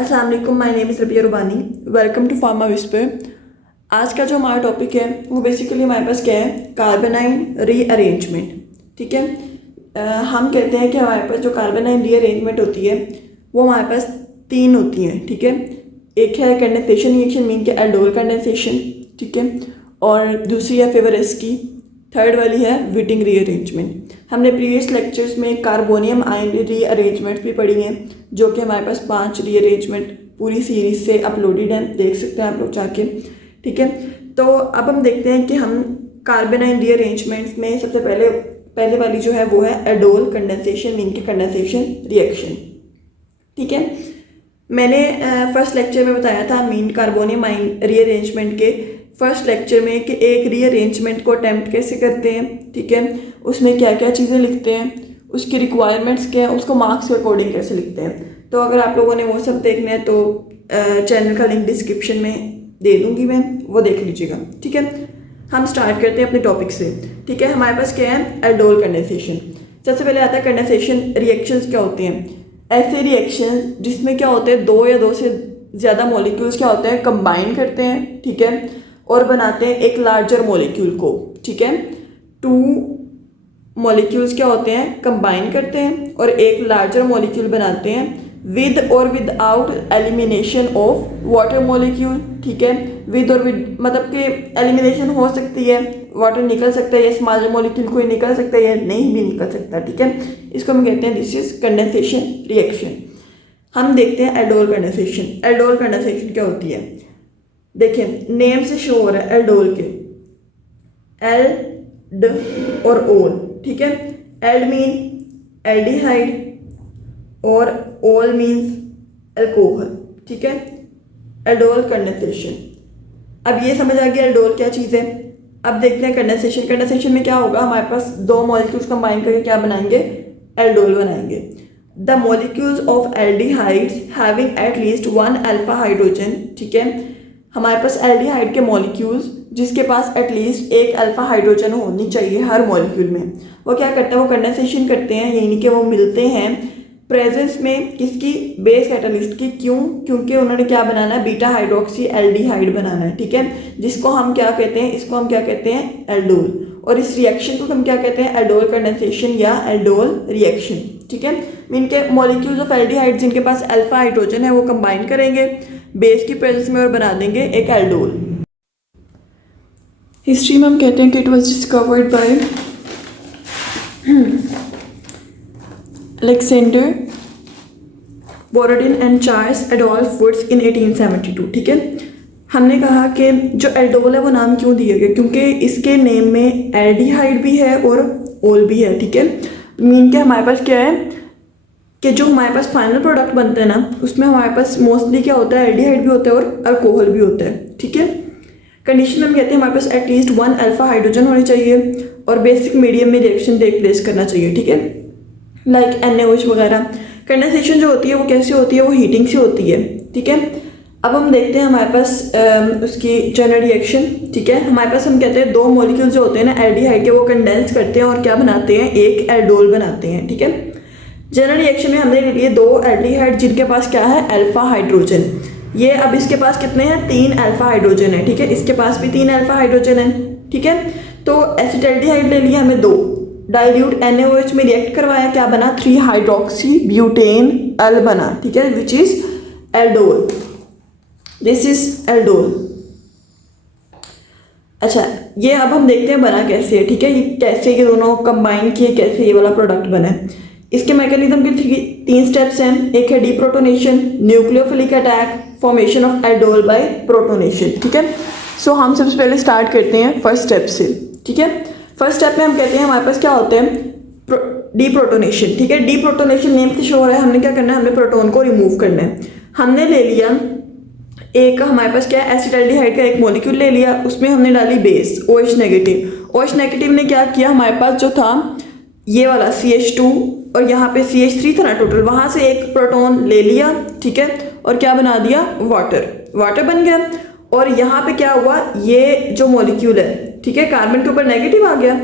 अस्सलाम वालेकुम, my name is Rabia Rubani. Welcome to Pharma Whisper. आज का जो हमारा टॉपिक है वो बेसिकली हमारे पास क्या है, कार्बोनाइन रीअरेंजमेंट। ठीक है, हम कहते हैं कि हमारे पास जो कार्बोनाइन रीअरेंजमेंट होती है वो हमारे पास तीन होती हैं। ठीक है, एक है कंडेंसेशन रिएक्शन मीन के एल्डोल कंडेंसेशन, ठीक है, और दूसरी है फेवरेस की, थर्ड वाली है विटिंग रीअरेंजमेंट। हमने प्रीवियस लेक्चर्स में कार्बोनियम आयन रीअरेंजमेंट भी पढ़ी हैं, जो कि हमारे पास 5 रीअरेंजमेंट पूरी सीरीज से अपलोडेड हैं, देख सकते हैं आप लोग जाके। ठीक है, तो अब हम देखते हैं कि हम कार्बोनाइन रीअरेंजमेंट्स में सबसे पहले वाली जो है वो है एल्डोल कंडेंसेशन मीन के कंडेंसेशन रिएक्शन। ठीक है, मैंने फर्स्ट लेक्चर में बताया था मीन कार्बोनियम आयन रीअरेंजमेंट के फर्स्ट लेक्चर में कि एक रीअरेंजमेंट को अटैम्प्ट कैसे करते हैं। ठीक है, उसमें क्या क्या चीज़ें लिखते हैं, उसकी रिक्वायरमेंट्स क्या है, उसको मार्क्स के अकॉर्डिंग कैसे लिखते हैं। तो अगर आप लोगों ने वो सब देखना है तो चैनल का लिंक डिस्क्रिप्शन में दे दूँगी मैं, वो देख लीजिएगा। ठीक है, हम स्टार्ट करते हैं अपने टॉपिक से। ठीक है, हमारे पास क्या है, एल्डोल कंडेंसेशन। सबसे पहले आता है कंडेंसेशन रिएक्शंस क्या होते हैं। ऐसे रिएक्शन जिसमें क्या होते हैं, दो या दो से ज़्यादा मॉलिक्यूल्स क्या होते हैं, कंबाइन करते हैं। ठीक है, और बनाते हैं एक लार्जर मॉलिक्यूल को। ठीक है, टू मॉलिक्यूल्स क्या होते हैं, कंबाइन करते हैं और एक लार्जर मॉलिक्यूल बनाते हैं विद और without elimination of water molecule. ठीक है, विद और विद मतलब कि एलिमिनेशन हो सकती है, वाटर निकल सकता है, या स्मॉलर मॉलिक्यूल कोई निकल सकता है या नहीं भी निकल सकता। ठीक है, इसको हम कहते हैं दिस इज कंडेंसेशन रिएक्शन। हम देखते हैं एल्डोल कंडेंसेशन। एल्डोल कंडेंसेशन क्या होती है, देखिए नेम से शो हो रहा है एल्डोल के, एल ड और ओल। ठीक है, एल्ड मीन एल्डिहाइड और ओल मीन्स अल्कोहल। ठीक है, एल्डोल कंडेंसेशन। अब ये समझ आ गया एल्डोल क्या चीज़ है। अब देखते हैं कंडेंसेशन। कंडेंसेशन में क्या होगा, हमारे पास दो मॉलिक्यूल्स कंबाइन करके क्या बनाएंगे, एल्डोल बनाएंगे। The molecules of aldehydes having at least one alpha hydrogen. ठीक है, हमारे पास एल्डिहाइड के मॉलिक्यूल्स जिसके पास एटलीस्ट एक अल्फा हाइड्रोजन होनी चाहिए हर मॉलिक्यूल में, वो क्या करते हैं, वो कंडेंसेशन करते हैं, यानी कि वो मिलते हैं प्रेजेंस में किसकी, बेस कैटलिस्ट की। क्यों, क्योंकि उन्होंने क्या बनाना है, बीटा हाइड्रोक्सी एल्डिहाइड बनाना है। ठीक है, जिसको हम क्या कहते हैं, इसको हम क्या कहते हैं, एल्डोल। और इस रिएक्शन को हम क्या कहते हैं, एल्डोल कंडेंसेशन या एल्डोल रिएक्शन। ठीक है, मीन के मॉलिक्यूल्स ऑफ एल्डिहाइड जिनके पास अल्फा हाइड्रोजन है वो कंबाइन करेंगे बेस की प्रेजेंस में और बना देंगे एक एल्डोल। हिस्ट्री में हम कहते हैं कि it was discovered by Alexander Borodin and Charles Adolphe Wurtz in 1872। ठीक है, हमने कहा कि जो एल्डोल है वो नाम क्यों दिया गया, क्योंकि इसके नेम में एल्डिहाइड भी है और ओल भी है। ठीक है, मीन के हमारे पास क्या है कि जो हमारे पास फाइनल प्रोडक्ट बनता है ना, उसमें हमारे पास मोस्टली क्या होता है, एल्डिहाइड भी होता है और अल्कोहल भी होता है। ठीक है, कंडीशन में हम कहते हैं हमारे पास एटलीस्ट वन अल्फा हाइड्रोजन होनी चाहिए और बेसिक मीडियम में रिएक्शन टेक प्लेस करना चाहिए। ठीक है, लाइक NaOH वगैरह। कंडेंसेशन जो होती है वो कैसे होती है, वो हीटिंग से होती है। ठीक है, अब हम देखते हैं हमारे पास उसकी जनरल रिएक्शन। ठीक है, हमारे पास हम कहते हैं दो मॉलिक्यूल जो होते हैं ना एल्डिहाइड के, वो कंडेंस करते हैं और क्या बनाते हैं, एक एल्डोल बनाते हैं। ठीक है, जनरल रिएक्शन में हमने ले लिए दो एल्डिहाइड जिनके पास क्या है, अल्फा हाइड्रोजन। ये अब इसके पास कितने हैं, 3 अल्फा हाइड्रोजन है। ठीक है, इसके पास भी 3 अल्फा हाइड्रोजन है। ठीक है, तो एसिटाल्डिहाइड ले लिया हमने 2, डाइल्यूट NaOH में रिएक्ट करवाया, क्या बना, 3 हाइड्रोक्सी ब्यूटेन अल बना। ठीक है, which is aldol. This is aldol. अच्छा, ये अब हम देखते हैं बना कैसे है। ठीक है, ये कैसे ये दोनों कंबाइन किए, कैसे ये वाला प्रोडक्ट बना है। इसके मैकेनिज्म के 3 स्टेप्स हैं। एक है deprotonation, nucleophilic attack, formation of aldol by protonation. ठीक है, सो हम सबसे पहले स्टार्ट करते हैं फर्स्ट स्टेप से। ठीक है, फर्स्ट स्टेप में हम कहते हैं हमारे पास क्या होते हैं, डीप्रोटोनेशन। ठीक है, डीप्रोटोनेशन नेम से शो हो रहा है, हमने क्या करना है, हमने प्रोटोन को रिमूव करना है। हमने ले लिया एक, हमारे पास क्या है, एसिटाल्डिहाइड का एक मॉलिक्यूल ले लिया, उसमें हमने डाली base OH negative. OH negative ने क्या किया, हमारे पास जो था ये वाला CH2 और यहाँ पे CH3 था ना टोटल, वहाँ से एक प्रोटॉन ले लिया। ठीक है, और क्या बना दिया, वाटर बन गया। और यहाँ पे क्या हुआ, ये जो मॉलिक्यूल है, ठीक है, कार्बन के ऊपर नेगेटिव आ गया,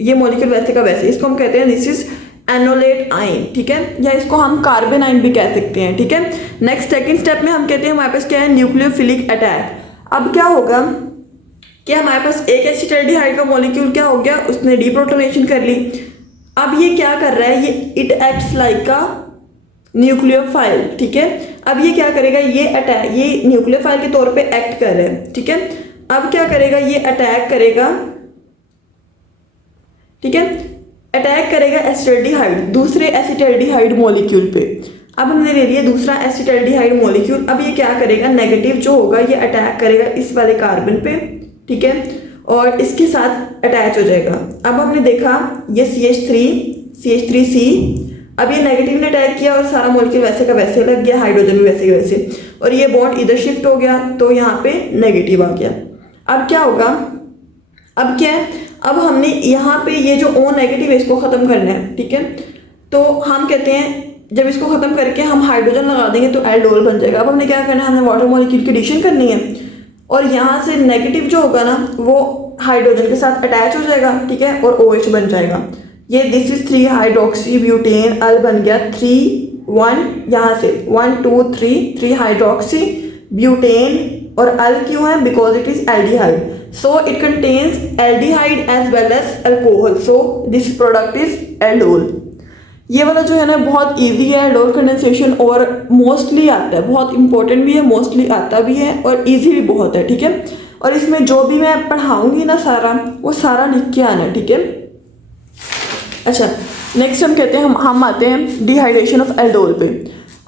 ये मॉलिक्यूल वैसे का वैसे, इसको हम कहते हैं दिस इज एनोलेट आयन, ठीक है, या इसको हम कार्बन आयन भी कह सकते हैं, ठीक है। नेक्स्ट सेकंड स्टेप में हम कहते हैं हमारे पास क्या है, न्यूक्लियोफिलिक अटैक। अब क्या होगा कि हमारे पास एक एसिटाल्डिहाइड का मॉलिक्यूल क्या हो गया, उसने डीप्रोटोनेशन कर ली। अब ये क्या कर रहा है, ये it acts like a nucleophile, ठीक है। अब ये क्या करेगा, ये अटैक, ये न्यूक्लियोफाइल के तौर पे एक्ट कर रहा है, ठीक है। अब क्या करेगा, ये अटैक करेगा, ठीक है, अटैक करेगा एसिटाल्डिहाइड, दूसरे एसिटाल्डिहाइड मॉलिक्यूल पे। अब हमने ले लिया दूसरा एसिटाल्डिहाइड मॉलिक्यूल। अब ये क्या करेगा, नेगेटिव जो होगा ये अटैक करेगा इस वाले कार्बन पे, ठीक है, और इसके साथ अटैच हो जाएगा। अब हमने देखा ये CH3C, अब ये नेगेटिव ने अटैक किया और सारा मॉलिक्यूल वैसे का वैसे लग गया, हाइड्रोजन भी वैसे का वैसे, और ये बॉन्ड इधर शिफ्ट हो गया तो यहाँ पे नेगेटिव आ गया। अब क्या होगा, अब क्या है, अब हमने यहाँ पे ये जो O नेगेटिव है इसको ख़त्म करना है, ठीक है। तो हम कहते हैं जब इसको ख़त्म करके हम हाइड्रोजन लगा देंगे तो एल्डोल बन जाएगा। अब हमने क्या करना है, हमें वाटर मॉलिक्यूल की एडिशन करनी है और यहाँ से नेगेटिव जो होगा ना वो हाइड्रोजन के साथ अटैच हो जाएगा, ठीक है, और OH बन जाएगा। ये दिस इज 3 हाइड्रोक्सी ब्यूटेन, अल बन गया 3 1, यहाँ से 1 2 3 हाइड्रोक्सी ब्यूटेन, और अल क्यों है, because it is aldehyde, so it contains aldehyde as well as alcohol, so this product is aldol. ये वाला जो है ना बहुत इजी है एल्डोल कंडेंसेशन, और मोस्टली आता है, बहुत इंपॉर्टेंट भी है, मोस्टली आता भी है और इजी भी बहुत है, ठीक है। और इसमें जो भी मैं पढ़ाऊंगी ना सारा, वो सारा लिख के आना है, ठीक है। अच्छा, नेक्स्ट हम कहते हैं हम आते हैं डिहाइड्रेशन ऑफ एल्डोल पे।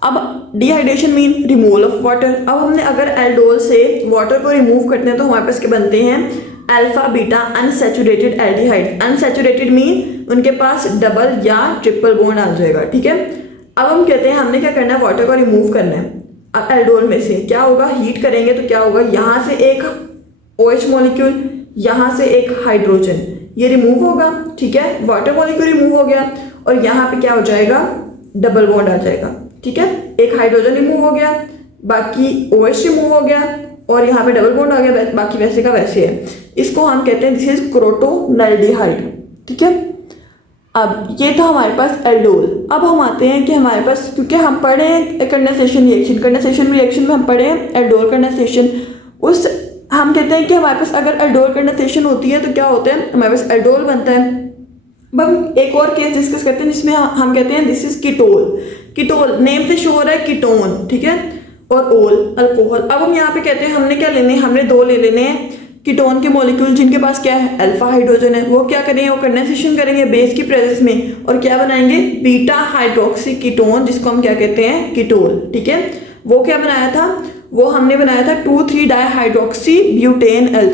अब dehydration mean removal of water. अब हमने अगर एल्डोल से वाटर को रिमूव करते हैं तो हमारे पास क्या बनते हैं, alpha beta unsaturated aldehyde. Unsaturated mean उनके पास डबल या ट्रिपल बॉन्ड आ जाएगा, ठीक है। अब हम कहते हैं हमने क्या करना है, वाटर को रिमूव करना है। अब एल्डोल में से क्या होगा, हीट करेंगे तो क्या होगा, यहाँ से एक OH मॉलिक्यूल, यहाँ से एक हाइड्रोजन, ये रिमूव होगा, ठीक है, वाटर मॉलिक्यूल रिमूव हो गया, और यहाँ पे क्या हो जाएगा, डबल बॉन्ड आ जाएगा, ठीक है। एक हाइड्रोजन रिमूव हो गया, बाकी OH रिमूव हो गया, और यहाँ पे डबल बॉन्ड आ गया, बाकी वैसे का वैसे है। इसको हम कहते हैं दिस इज क्रोटोनल्डिहाइड, ठीक है। अब ये था हमारे पास एल्डोल। अब हम आते हैं कि हमारे पास, क्योंकि हम पढ़े हैं कंडेंसेशन रिएक्शन में हम पढ़े हैं एल्डोल कंडेंसेशन, उस हम कहते हैं कि हमारे पास अगर एल्डोल कंडेंसेशन होती है तो क्या होता है, हमारे पास एल्डोल बनता है। अब हम एक और केस डिस्कस करते हैं जिसमें हम कहते हैं दिस इज कीटोल, नेम से शो हो रहा है कीटोन, ठीक है, और ओल अल्कोहल। अब हम यहाँ पे कहते हैं हमने क्या लेने हैं, हमने 2 ले लेने हैं कीटोन के मॉलिक्यूल जिनके पास क्या है, अल्फा हाइड्रोजन है। वो क्या करेंगे, वो कंडेंसेशन करेंगे बेस की प्रेजेंस में, और क्या बनाएंगे, बीटा हाइड्रोक्सी कीटोन, जिसको हम क्या कहते हैं, कीटोल, ठीक है। वो क्या बनाया था, वो हमने बनाया था 2,3 dihydroxy butanal,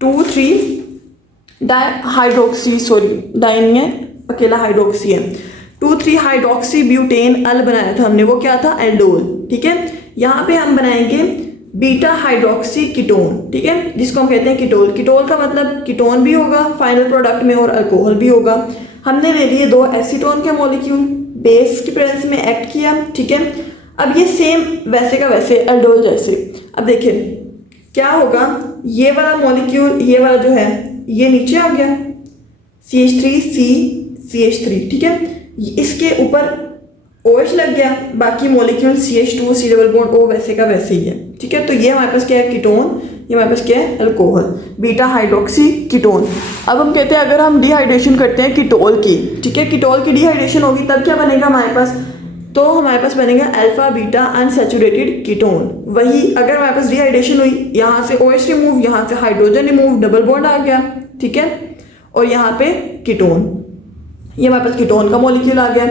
2,3 dihydroxy, di नहीं है, अकेला हाइड्रोक्सी है, 2,3 हाइड्रोक्सी ब्यूटेन अल बनाया था हमने, वो क्या था, एल्डोल, ठीक है। यहाँ पे हम बनाएंगे बीटा हाइड्रोक्सी कीटोन, ठीक है, जिसको हम कहते हैं कीटोल। कीटोल का मतलब कीटोन भी होगा फाइनल प्रोडक्ट में और अल्कोहल भी होगा। हमने ले लिए 2 एसीटोन के मॉलिक्यूल, बेस की प्रेजेंस में एक्ट किया, ठीक है। अब ये सेम वैसे का वैसे एल्डोल जैसे। अब देखिए क्या होगा, ये वाला मॉलिक्यूल, ये वाला जो है ये नीचे आ गया, CH3, ठीक है, इसके ऊपर OH लग गया, बाकी molecule CH2 C double bond O वैसे का वैसे ही है, ठीक है। तो ये हमारे पास क्या है, कीटोन, ये हमारे पास क्या है, अल्कोहल, बीटा हाइड्रोक्सी कीटोन। अब हम कहते हैं अगर हम डिहाइड्रेशन करते हैं कीटोल की, ठीक है, कीटोल की डिहाइड्रेशन होगी तब क्या बनेगा हमारे पास, तो हमारे पास बनेगा अल्फा बीटा अनसैचुरेटेड कीटोन। वही अगर हमारे पास डिहाइड्रेशन हुई, यहाँ से OH रिमूव, यहाँ से हाइड्रोजन रिमूव, डबल बॉन्ड आ गया, ठीक है, और यहाँ पे कीटोन, ये हमारे पास कीटोन का मॉलिक्यूल आ गया,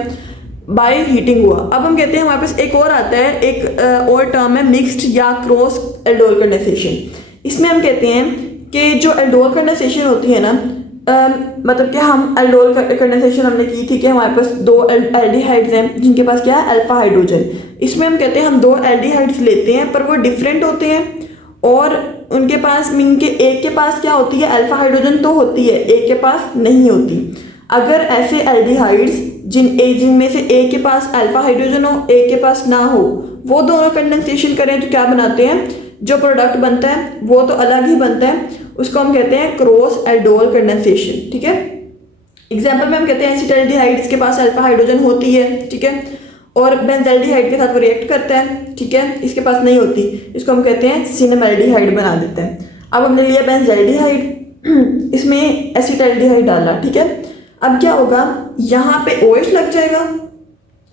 बाय हीटिंग हुआ। अब हम कहते हैं हमारे पास एक और आता है, एक और टर्म है मिक्स्ड या क्रॉस एल्डोल कंडेंसेशन। इसमें हम कहते हैं कि जो एल्डोल कंडेंसेशन होती है ना, मतलब कि हम एल्डोल कंडेंसेशन हमने की थी कि हमारे पास 2 एल्डिहाइड्स हैं जिनके पास क्या है, अल्फा हाइड्रोजन। इसमें हम कहते हैं हम 2 एल्डिहाइड्स लेते हैं पर वो डिफरेंट होते हैं, और उनके पास मीन के एक के पास क्या होती है, अल्फा हाइड्रोजन तो होती है, एक के पास नहीं होती। अगर ऐसे एल्डिहाइड्स जिनमें से एक के पास अल्फा हाइड्रोजन हो, एक के पास ना हो, वो दोनों कंडेंसेशन करें तो क्या बनाते हैं, जो प्रोडक्ट बनता है वो तो अलग ही बनता है, उसको हम कहते हैं क्रॉस एल्डोल कंडेंसेशन, ठीक है। एग्जाम्पल में हम कहते हैं एसिटाल्डिहाइड, इसके पास अल्फा हाइड्रोजन होती है, ठीक है, और बेंजाल्डिहाइड के साथ वो रिएक्ट करता है, ठीक है, इसके पास नहीं होती, इसको हम कहते हैं सिनेमैल्डिहाइड बना देते हैं। अब हमने लिया बेंजाल्डिहाइड, इसमें एसिटाल्डिहाइड डाला, ठीक है, अब क्या होगा, यहाँ पे OH लग जाएगा,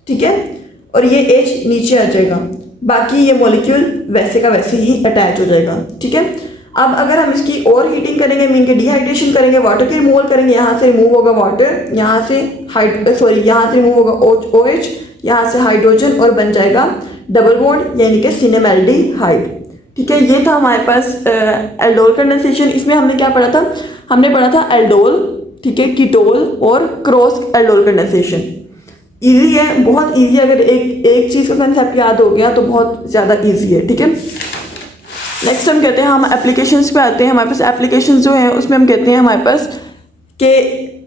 ठीक है, और ये H नीचे आ जाएगा, बाकी ये मॉलिक्यूल वैसे का वैसे ही अटैच हो जाएगा, ठीक है। अब अगर हम इसकी और हीटिंग करेंगे, मीन के डिहाइड्रेशन करेंगे, वाटर की रिमूवल करेंगे, यहाँ से रिमूव होगा वाटर, यहाँ से यहाँ से रिमूव होगा OH, यहाँ से हाइड्रोजन, और बन जाएगा डबल बॉन्ड यानी कि सिनेमैल्डिहाइड, ठीक है। ये था हमारे पास एल्डोल कंडेंसेशन। इसमें हमने क्या पढ़ा था, हमने पढ़ा था एल्डोल, ठीक है, कीटोल और क्रॉस एल्डोल कंडेंसेशन। इजी है, बहुत इजी है, अगर एक चीज़ का कंसेप्ट याद हो गया तो बहुत ज़्यादा इजी है, ठीक है। नेक्स्ट हम कहते हैं, हम एप्लीकेशंस पे आते हैं। हमारे पास एप्लीकेशंस जो हैं उसमें हम कहते हैं हमारे पास कि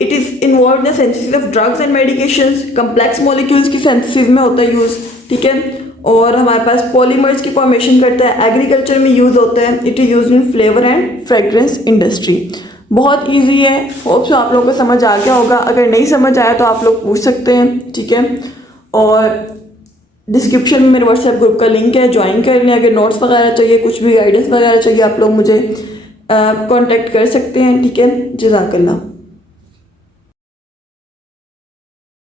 it is involve in synthesis of drugs and medications, complex molecules की सिंथेसिस में होता है यूज़, ठीक है, और हमारे पास पॉलीमर्स की फॉर्मेशन करता है, एग्रीकल्चर में यूज़ होता है, it is use in flavour and fragrance industry. बहुत ईजी है, होप सो आप लोगों को समझ आ गया होगा। अगर नहीं समझ आया तो आप लोग पूछ सकते हैं, ठीक है, और डिस्क्रिप्शन में मेरे व्हाट्सएप ग्रुप का लिंक है, ज्वाइन कर लें। अगर नोट्स वगैरह चाहिए, कुछ भी गाइडेंस वगैरह चाहिए, आप लोग मुझे कांटेक्ट कर सकते हैं, ठीक है। जज़ाकल्लाह।